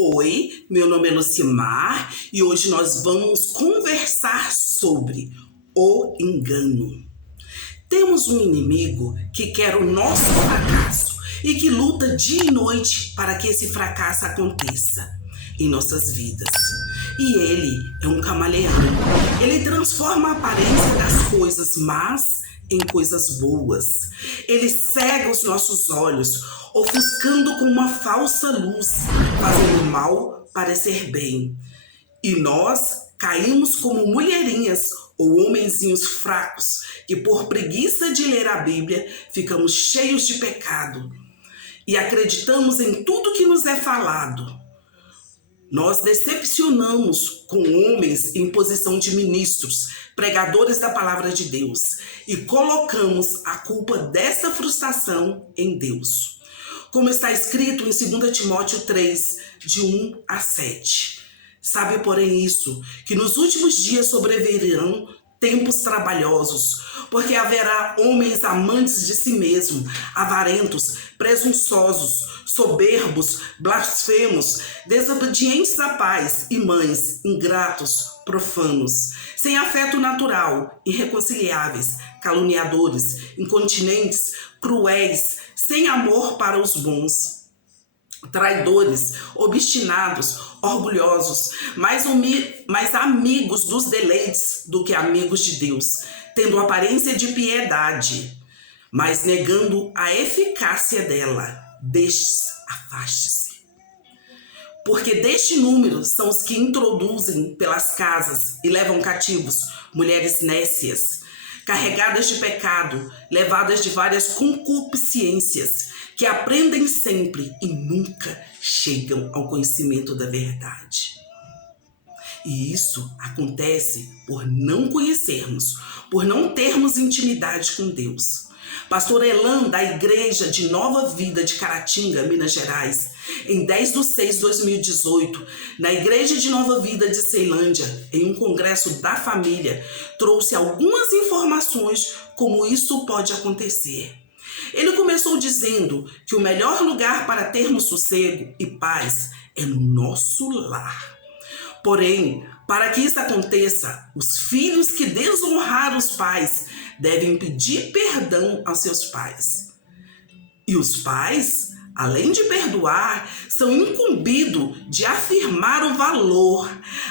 Oi, meu nome é Lucimar e hoje nós vamos conversar sobre o engano. Temos um inimigo que quer o nosso fracasso e que luta dia e noite para que esse fracasso aconteça em nossas vidas. E ele é um camaleão. Ele transforma a aparência das coisas más em coisas boas. Ele cega os nossos olhos, ofuscando com uma falsa luz, fazendo o mal parecer bem. E nós caímos como mulherinhas ou homenzinhos fracos, que por preguiça de ler a Bíblia, ficamos cheios de pecado e acreditamos em tudo que nos é falado. Nós decepcionamos com homens em posição de ministros, pregadores da palavra de Deus, e colocamos a culpa dessa frustração em Deus. Como está escrito em 2 Timóteo 3, de 1 a 7. Sabe, porém, isso, que nos últimos dias sobrevirão tempos trabalhosos, porque haverá homens amantes de si mesmo, avarentos, presunçosos, soberbos, blasfemos, desobedientes a pais e mães, ingratos, profanos, sem afeto natural, irreconciliáveis, caluniadores, incontinentes, cruéis, sem amor para os bons, traidores, obstinados, orgulhosos, mais amigos dos deleites do que amigos de Deus, tendo aparência de piedade, mas negando a eficácia dela. Destes, afaste-se. Porque deste número são os que introduzem pelas casas e levam cativos mulheres nécias, carregadas de pecado, levadas de várias concupiscências, que aprendem sempre e nunca chegam ao conhecimento da verdade. E isso acontece por não conhecermos, por não termos intimidade com Deus. Pastor Elan, da Igreja de Nova Vida de Caratinga, Minas Gerais, em 10/6/2018, na Igreja de Nova Vida de Ceilândia, em um congresso da família, trouxe algumas informações como isso pode acontecer. Ele começou dizendo que o melhor lugar para termos sossego e paz é no nosso lar. Porém, para que isso aconteça, os filhos que desonraram os pais devem pedir perdão aos seus pais. E os pais, além de perdoar, são incumbidos de afirmar o valor,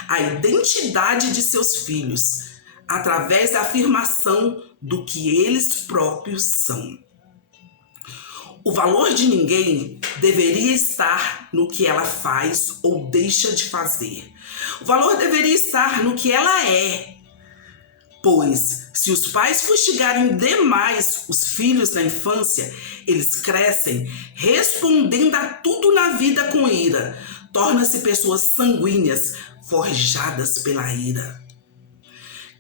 a identidade de seus filhos, através da afirmação do que eles próprios são. O valor de ninguém deveria estar no que ela faz ou deixa de fazer. O valor deveria estar no que ela é. Pois, se os pais fustigarem demais os filhos na infância, eles crescem respondendo a tudo na vida com ira. Tornam-se pessoas sanguíneas, forjadas pela ira.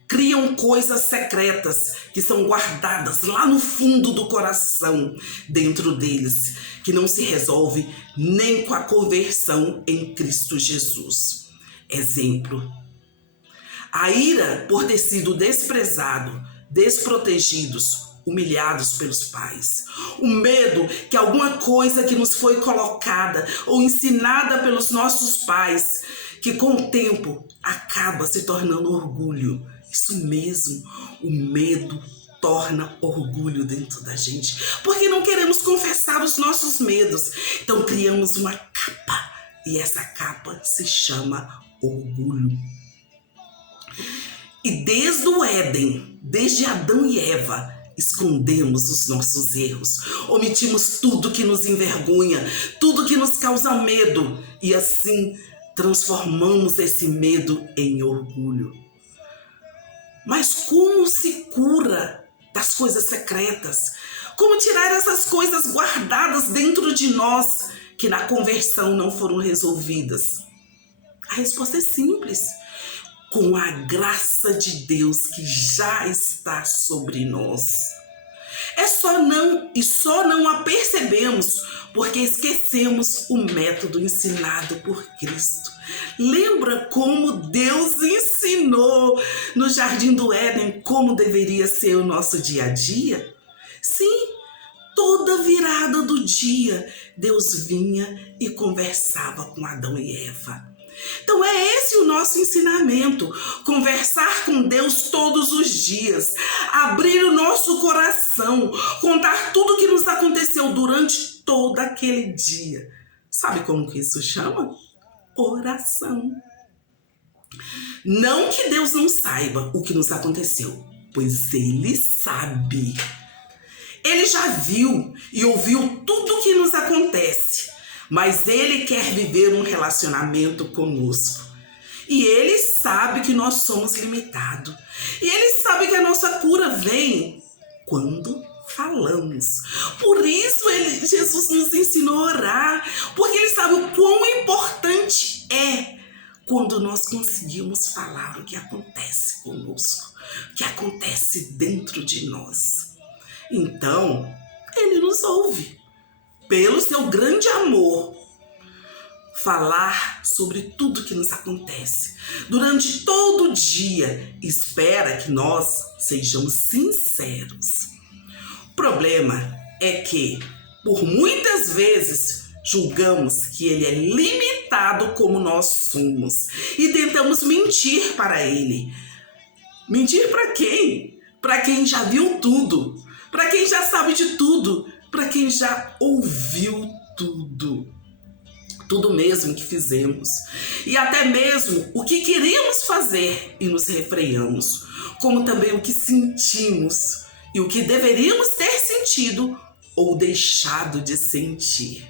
Criam coisas secretas que são guardadas lá no fundo do coração, dentro deles, que não se resolve nem com a conversão em Cristo Jesus. Exemplo: a ira por ter sido desprezado, desprotegidos, humilhados pelos pais. O medo que alguma coisa que nos foi colocada ou ensinada pelos nossos pais, que com o tempo acaba se tornando orgulho. Isso mesmo, o medo torna orgulho dentro da gente, porque não queremos confessar os nossos medos. Então criamos uma capa, e essa capa se chama orgulho. E desde o Éden, desde Adão e Eva, escondemos os nossos erros, omitimos tudo que nos envergonha, tudo que nos causa medo, e assim transformamos esse medo em orgulho. Mas como se cura das coisas secretas? Como tirar essas coisas guardadas dentro de nós que na conversão não foram resolvidas? A resposta é simples: com a graça de Deus que já está sobre nós. Só não a percebemos porque esquecemos o método ensinado por Cristo. Lembra como Deus ensinou no Jardim do Éden como deveria ser o nosso dia a dia? Sim, toda virada do dia, Deus vinha e conversava com Adão e Eva. Então é esse o nosso ensinamento, conversar com Deus todos os dias, abrir o nosso coração, contar tudo o que nos aconteceu durante todo aquele dia. Sabe como que isso chama? Oração. Não que Deus não saiba o que nos aconteceu, pois Ele sabe. Ele já viu e ouviu tudo o que nos acontece, mas Ele quer viver um relacionamento conosco. E Ele sabe que nós somos limitados. E Ele sabe que a nossa cura vem quando falamos. Por isso Jesus nos ensinou a orar, porque Ele sabe o quão importante é quando nós conseguimos falar o que acontece conosco, o que acontece dentro de nós. Então, Ele nos ouve. Pelo seu grande amor, falar sobre tudo que nos acontece. Durante todo o dia, espera que nós sejamos sinceros. O problema é que, por muitas vezes, julgamos que Ele é limitado como nós somos e tentamos mentir para Ele. Mentir para quem? Para quem já viu tudo, para quem já sabe de tudo, para quem já ouviu tudo. Tudo mesmo que fizemos. E até mesmo o que queríamos fazer e nos refreamos. Como também o que sentimos e o que deveríamos ter sentido ou deixado de sentir.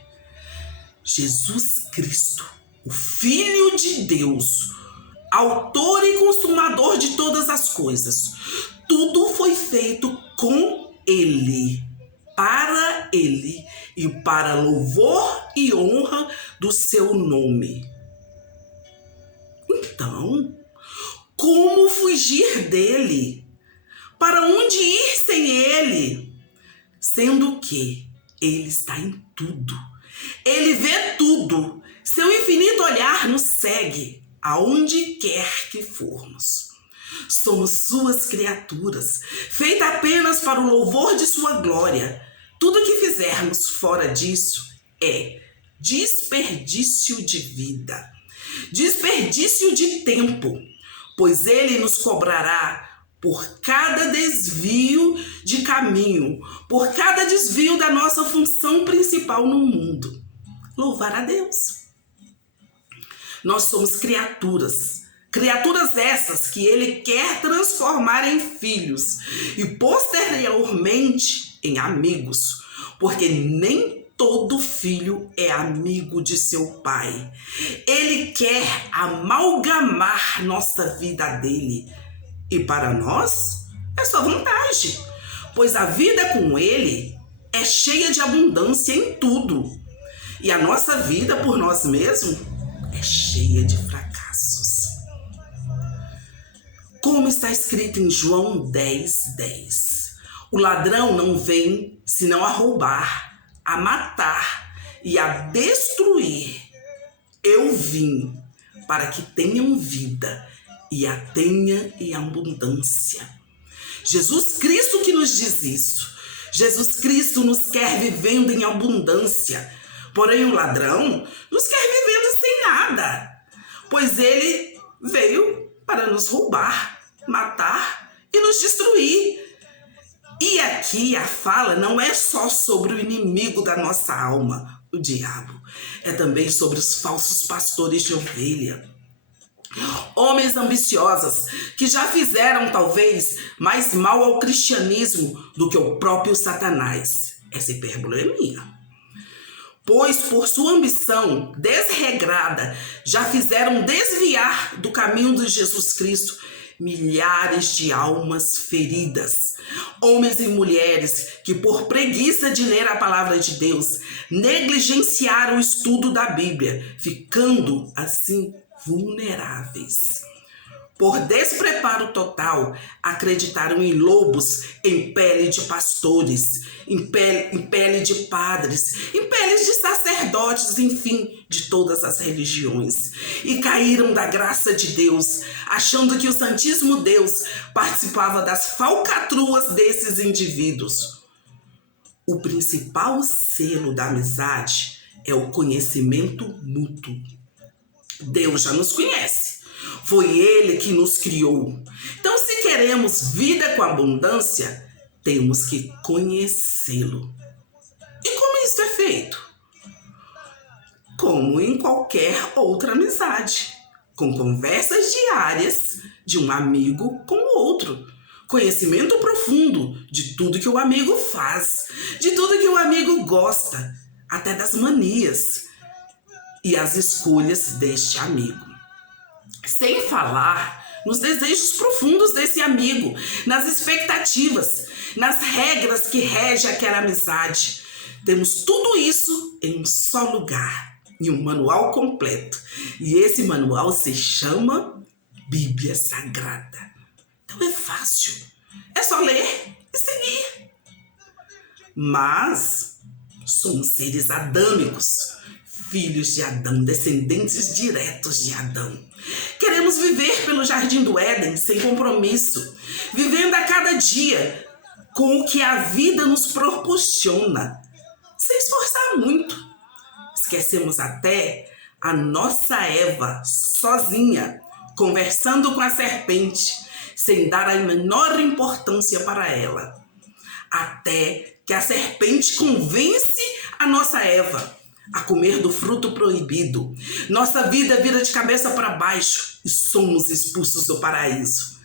Jesus Cristo, o Filho de Deus, autor e consumador de todas as coisas. Tudo foi feito com Ele, para Ele e para louvor e honra do seu nome. Então, como fugir dele? Para onde ir sem ele? Sendo que ele está em tudo. Ele vê tudo. Seu infinito olhar nos segue aonde quer que formos. Somos suas criaturas, feitas apenas para o louvor de sua glória. Tudo que fizermos fora disso é desperdício de vida, desperdício de tempo, pois Ele nos cobrará por cada desvio de caminho, por cada desvio da nossa função principal no mundo. Louvar a Deus. Nós somos criaturas essas que Ele quer transformar em filhos e posteriormente em amigos, porque nem todo filho é amigo de seu pai. Ele quer amalgamar nossa vida dele. E para nós é só vantagem, pois a vida com ele é cheia de abundância em tudo. E a nossa vida por nós mesmos é cheia de fracassos. Como está escrito em João 10:10. O ladrão não vem senão a roubar, a matar e a destruir. Eu vim para que tenham vida e a tenha em abundância. Jesus Cristo que nos diz isso. Jesus Cristo nos quer vivendo em abundância. Porém, o ladrão nos quer vivendo sem nada, pois ele veio para nos roubar, matar e nos destruir. E aqui a fala não é só sobre o inimigo da nossa alma, o diabo. É também sobre os falsos pastores de ovelha. Homens ambiciosos que já fizeram talvez mais mal ao cristianismo do que o próprio Satanás. Essa hipérbole é minha. Pois por sua ambição desregrada já fizeram desviar do caminho de Jesus Cristo milhares de almas feridas. Homens e mulheres que por preguiça de ler a palavra de Deus negligenciaram o estudo da Bíblia, ficando assim vulneráveis. Por despreparo total, acreditaram em lobos em pele de pastores, em pele de padres, em peles de sacerdotes, enfim, de todas as religiões. E caíram da graça de Deus, achando que o Santíssimo Deus participava das falcatruas desses indivíduos. O principal selo da amizade é o conhecimento mútuo. Deus já nos conhece. Foi Ele que nos criou. Então, se queremos vida com abundância, temos que conhecê-lo. E como isso é feito? Como em qualquer outra amizade, com conversas diárias de um amigo com o outro. Conhecimento profundo de tudo que o amigo faz, de tudo que o amigo gosta, até das manias e as escolhas deste amigo. Sem falar nos desejos profundos desse amigo, nas expectativas, nas regras que regem aquela amizade. Temos tudo isso em um só lugar, em um manual completo. E esse manual se chama Bíblia Sagrada. Então é fácil, é só ler e seguir. Mas somos seres adâmicos, filhos de Adão, descendentes diretos de Adão. Queremos viver pelo jardim do Éden sem compromisso, vivendo a cada dia com o que a vida nos proporciona, sem esforçar muito. Esquecemos até a nossa Eva sozinha, conversando com a serpente, sem dar a menor importância para ela. Até que a serpente convence a nossa Eva a comer do fruto proibido. Nossa vida vira de cabeça para baixo e somos expulsos do paraíso.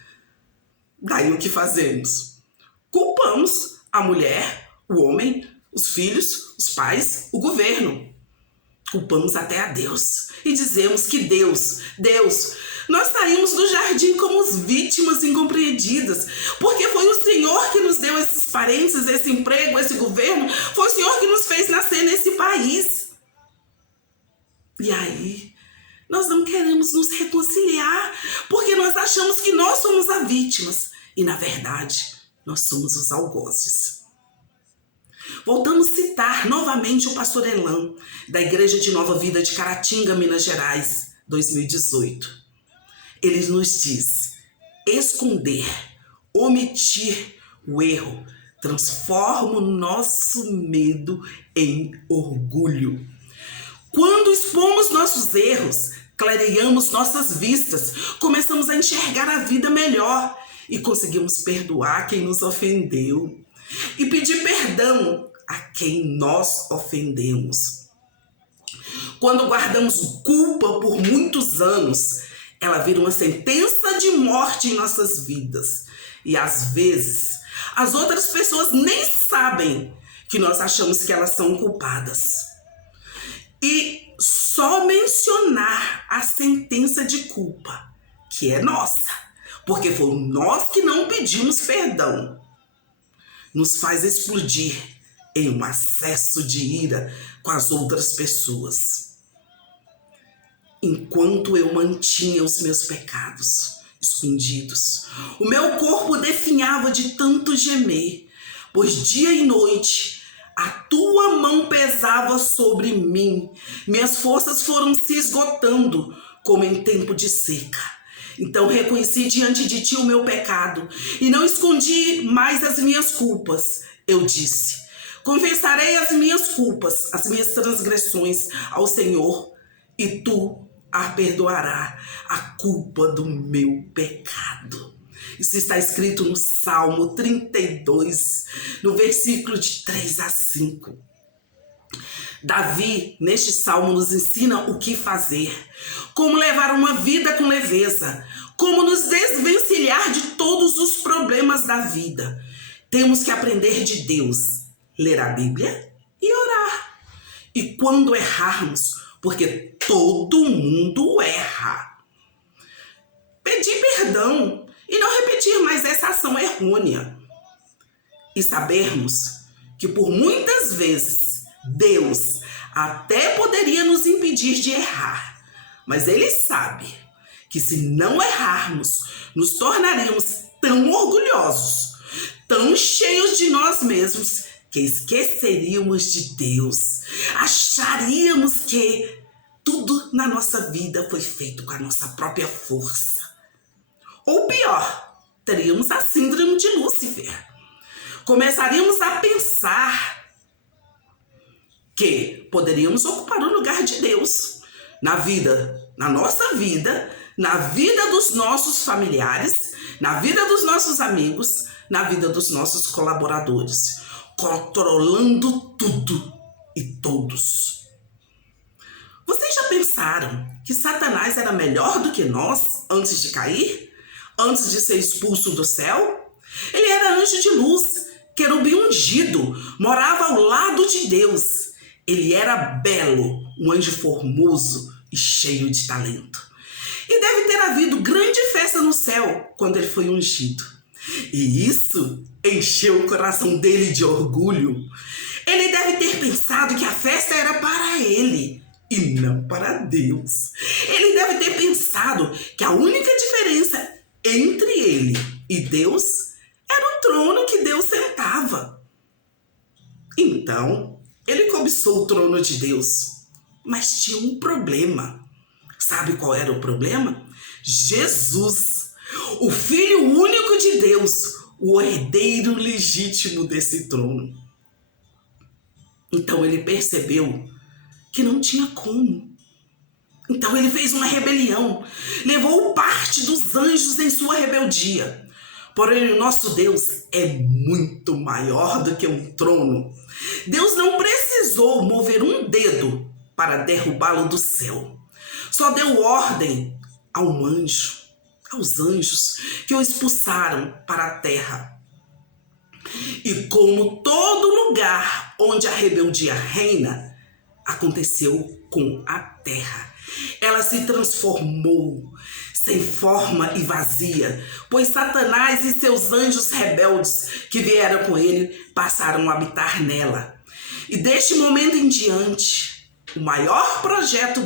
Daí o que fazemos? Culpamos a mulher, o homem, os filhos, os pais, o governo. Culpamos até a Deus e dizemos que Deus, nós saímos do jardim como vítimas incompreendidas, porque foi o Senhor que nos deu esses parentes, esse emprego, esse governo, foi o Senhor que nos fez nascer nesse país. E aí, nós não queremos nos reconciliar, porque nós achamos que nós somos as vítimas, e na verdade, nós somos os algozes. Voltamos a citar novamente o pastor Elan, da Igreja de Nova Vida de Caratinga, Minas Gerais, 2018. Ele nos diz: esconder, omitir o erro, transforma o nosso medo em orgulho. Quando expomos nossos erros, clareamos nossas vistas, começamos a enxergar a vida melhor e conseguimos perdoar quem nos ofendeu e pedir perdão a quem nós ofendemos. Quando guardamos culpa por muitos anos, ela vira uma sentença de morte em nossas vidas. E às vezes, as outras pessoas nem sabem que nós achamos que elas são culpadas. E só mencionar a sentença de culpa, que é nossa, porque foi nós que não pedimos perdão, nos faz explodir em um acesso de ira com as outras pessoas. Enquanto eu mantinha os meus pecados escondidos, o meu corpo definhava de tanto gemer, pois dia e noite a tua mão pesava sobre mim. Minhas forças foram se esgotando, como em tempo de seca. Então reconheci diante de ti o meu pecado, e não escondi mais as minhas culpas. Eu disse: confessarei as minhas culpas, as minhas transgressões ao Senhor, e tu a perdoará a culpa do meu pecado. Isso está escrito no Salmo 32, no versículo de 3 a 5. Davi, neste salmo, nos ensina o que fazer, como levar uma vida com leveza, como nos desvencilhar de todos os problemas da vida. Temos que aprender de Deus, ler a Bíblia e orar. E quando errarmos, porque todo mundo erra, pedir perdão e não repetir mais essa ação errônea. E sabermos que por muitas vezes Deus até poderia nos impedir de errar, mas Ele sabe que se não errarmos, nos tornaremos tão orgulhosos, tão cheios de nós mesmos, que esqueceríamos de Deus. Acharíamos que tudo na nossa vida foi feito com a nossa própria força. Ou pior, teríamos a síndrome de Lúcifer. Começaríamos a pensar que poderíamos ocupar o lugar de Deus na nossa vida, na vida dos nossos familiares, na vida dos nossos amigos, na vida dos nossos colaboradores, controlando tudo e todos. Vocês já pensaram que Satanás era melhor do que nós antes de cair? Antes de ser expulso do céu? Ele era anjo de luz, querubim ungido, morava ao lado de Deus. Ele era belo, um anjo formoso e cheio de talento. E deve ter havido grande festa no céu quando ele foi ungido. E isso encheu o coração dele de orgulho. Ele deve ter pensado que a festa era para ele e não para Deus. Ele deve ter pensado que a única diferença entre ele e Deus era o trono que Deus sentava. Então, ele cobiçou o trono de Deus, mas tinha um problema. Sabe qual era o problema? Jesus, o Filho único de Deus, o herdeiro legítimo desse trono. Então ele percebeu que não tinha como. Então ele fez uma rebelião, levou parte dos anjos em sua rebeldia. Porém, o nosso Deus é muito maior do que um trono. Deus não precisou mover um dedo para derrubá-lo do céu. Só deu ordem aos anjos que o expulsaram para a terra. E como todo lugar onde a rebeldia reina, aconteceu com a terra. Ela se transformou sem forma e vazia, pois Satanás e seus anjos rebeldes que vieram com ele passaram a habitar nela. E deste momento em diante, o maior projeto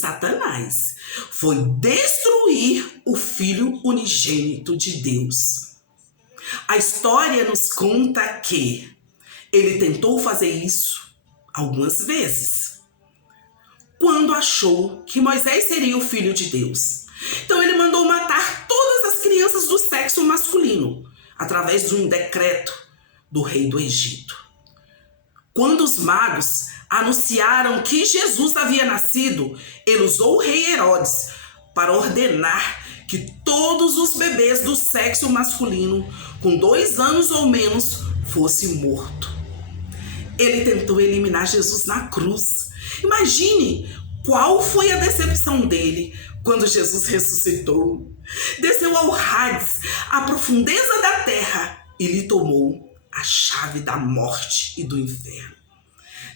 Satanás, foi destruir o Filho unigênito de Deus. A história nos conta que ele tentou fazer isso algumas vezes, quando achou que Moisés seria o filho de Deus. Então ele mandou matar todas as crianças do sexo masculino, através de um decreto do rei do Egito. Quando os magos anunciaram que Jesus havia nascido, ele usou o rei Herodes para ordenar que todos os bebês do sexo masculino com 2 anos ou menos fossem mortos. Ele tentou eliminar Jesus na cruz. Imagine qual foi a decepção dele quando Jesus ressuscitou. Desceu ao Hades, à profundeza da terra, e lhe tomou a chave da morte e do inferno.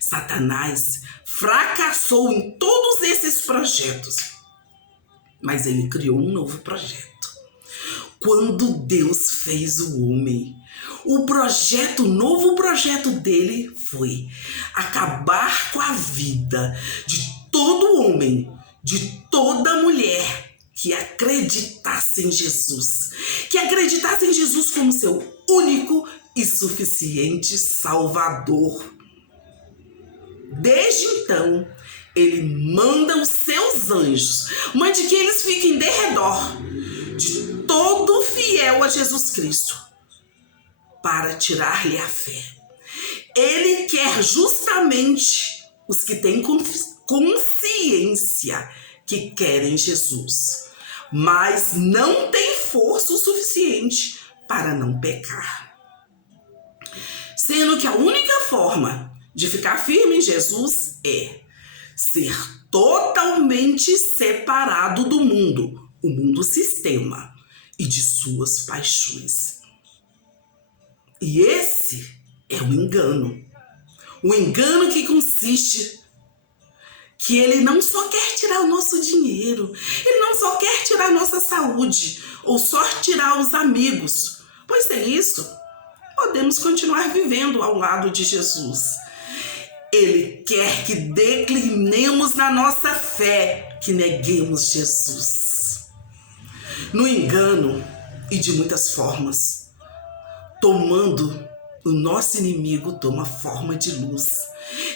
Satanás fracassou em todos esses projetos, mas ele criou um novo projeto. Quando Deus fez o homem, o novo projeto dele foi acabar com a vida de todo homem, de toda mulher que acreditasse em Jesus. Que acreditasse em Jesus como seu único e suficiente Salvador. Desde então, ele manda os seus anjos, mande que eles fiquem de redor de todo fiel a Jesus Cristo, para tirar-lhe a fé. Ele quer justamente os que têm consciência que querem Jesus, mas não têm força o suficiente para não pecar. Sendo que a única forma de ficar firme em Jesus é ser totalmente separado do mundo, o mundo sistema e de suas paixões. E esse é o engano. O engano que consiste que ele não só quer tirar o nosso dinheiro, ele não só quer tirar a nossa saúde ou só tirar os amigos, pois sem isso podemos continuar vivendo ao lado de Jesus. Ele quer que declinemos na nossa fé, que neguemos Jesus. No engano e de muitas formas, o nosso inimigo toma forma de luz.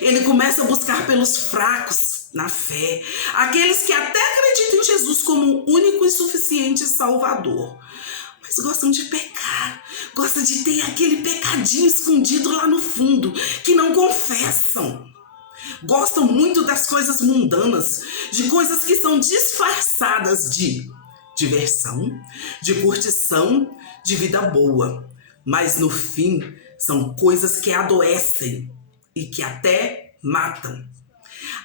Ele começa a buscar pelos fracos na fé, aqueles que até acreditam em Jesus como o único e suficiente Salvador, mas gostam de pecar, gosta de ter aquele pecadinho escondido lá no fundo, que não confessam. Gostam muito das coisas mundanas, de coisas que são disfarçadas de diversão, de curtição, de vida boa. Mas no fim, são coisas que adoecem e que até matam.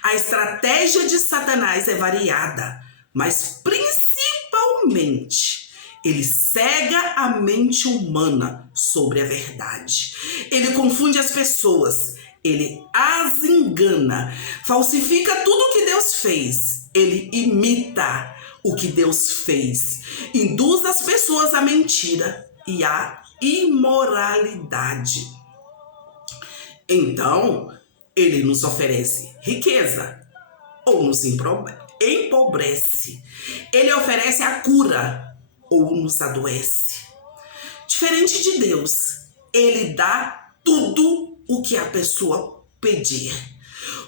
A estratégia de Satanás é variada, mas principalmente ele cega a mente humana sobre a verdade. Ele confunde as pessoas, ele as engana, falsifica tudo o que Deus fez, ele imita o que Deus fez, induz as pessoas à mentira e à imoralidade. Então, ele nos oferece riqueza ou nos empobrece. Ele oferece a cura ou nos adoece. Diferente de Deus, ele dá tudo o que a pessoa pedir,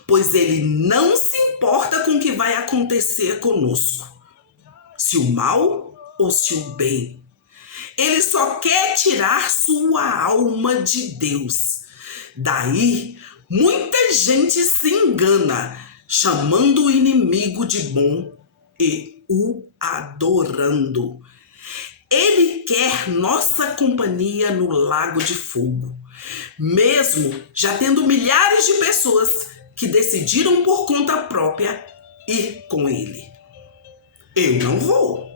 pois ele não se importa com o que vai acontecer conosco, se o mal ou se o bem. Ele só quer tirar sua alma de Deus. Daí, muita gente se engana, chamando o inimigo de bom e o adorando. Ele quer nossa companhia no lago de fogo, mesmo já tendo milhares de pessoas que decidiram por conta própria ir com ele. Eu não vou.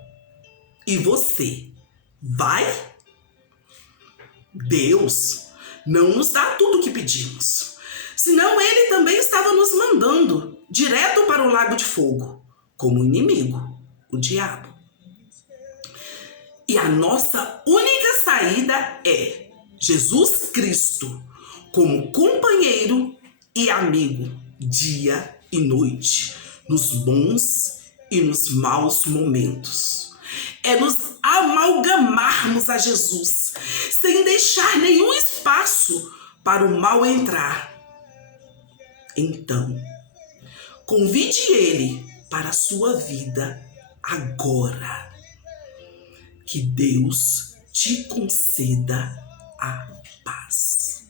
E você vai? Deus não nos dá tudo o que pedimos. Senão ele também estava nos mandando direto para o lago de fogo, como inimigo, o diabo. E a nossa única saída é Jesus Cristo, como companheiro e amigo, dia e noite, nos bons e nos maus momentos. É nos amalgamarmos a Jesus, sem deixar nenhum espaço para o mal entrar. Então, convide ele para a sua vida agora. Que Deus te conceda a paz.